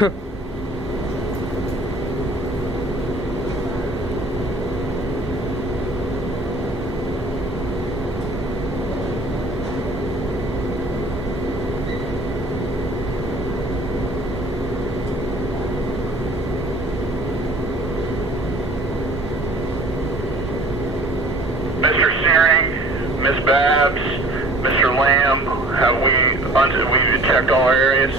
Mr. Searing, Miss Babs, Mr. Lamb, have we checked all our areas?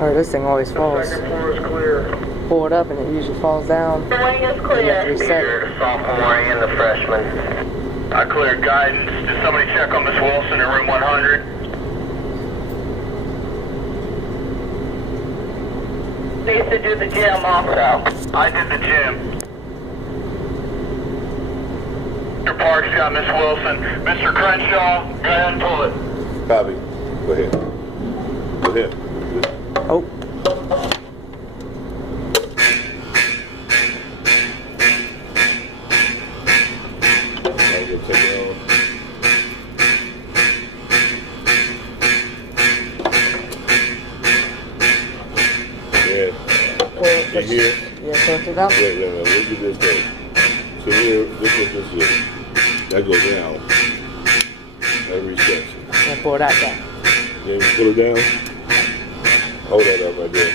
Alright, this thing always falls. The second floor is clear. Pull it up and it usually falls down. The wing is clear. Here, sophomore and the freshman. I cleared guidance. Did somebody check on Miss Wilson in room 100? Needs to do the gym also. I did the gym. Mr. Parks got Miss Wilson. Mr. Crenshaw, go ahead and pull it. Copy. Go ahead. Go ahead. Oh. I'll go take it over. Yeah. You hear? Yeah, push it up. Wait, look at this thing. So here, this is what this is. That goes down. That resets it. And pull that down. Then you put it down. Hold that up right there.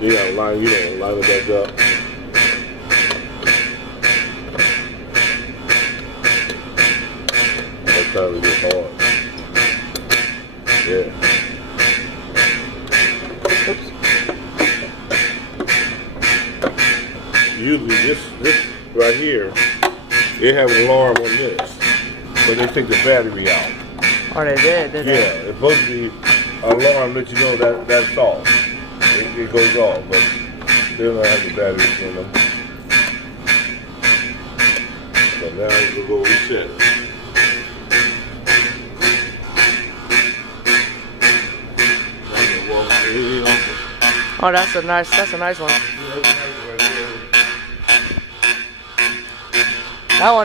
You gotta line it back up. That's how it gets hard. Yeah. Usually this right here, they have an alarm on this, but they take the battery out. Oh, they did Yeah, they? it's supposed to be an alarm let you know that that's off. It goes off, but they don't have the batteries in them. So now we'll go reset it. Oh, that's a nice one.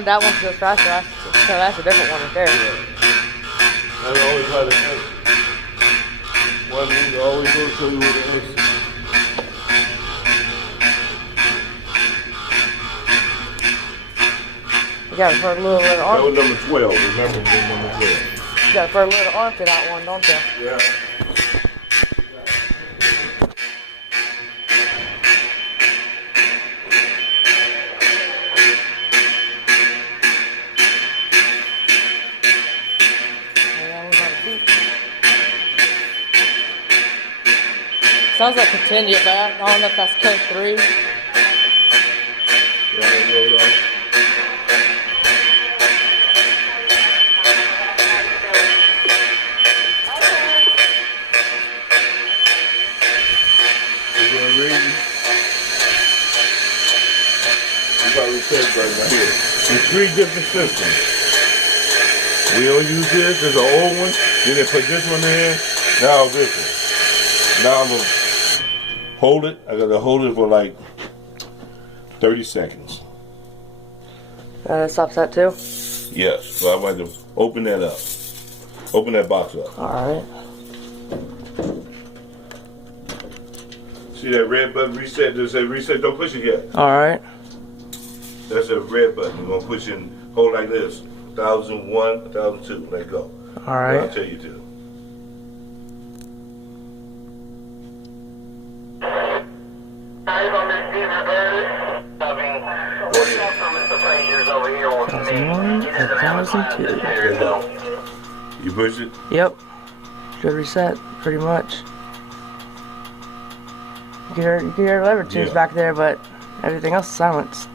That one's just faster. That's a different one right there. I always try to think. One thing to always go show you what it is. You got to put a little That arm. was number 12. Remember, it was number 12. You got to put a little arm to that one, don't you? Yeah. Sounds like continue, but I don't know if that's code 3. Yeah, it goes off. You gonna read it? You got reset right here. There's 3 different systems. We don't use this. There's an old one. Then they put this one in. Now this one. Now I'm gonna hold it. I gotta hold it for like 30 seconds. That stops that too? Yes. So I'm going to open that up. Open that box up. Alright. See that red button reset? Does it say reset? Don't push it yet. Alright. That's a red button. You're gonna push in, hold like this. 1001, 1002. Let go. Alright. I'll tell you to. You push it? Yep. Should reset, pretty much. You can hear lever tubes back there, but everything else is silenced.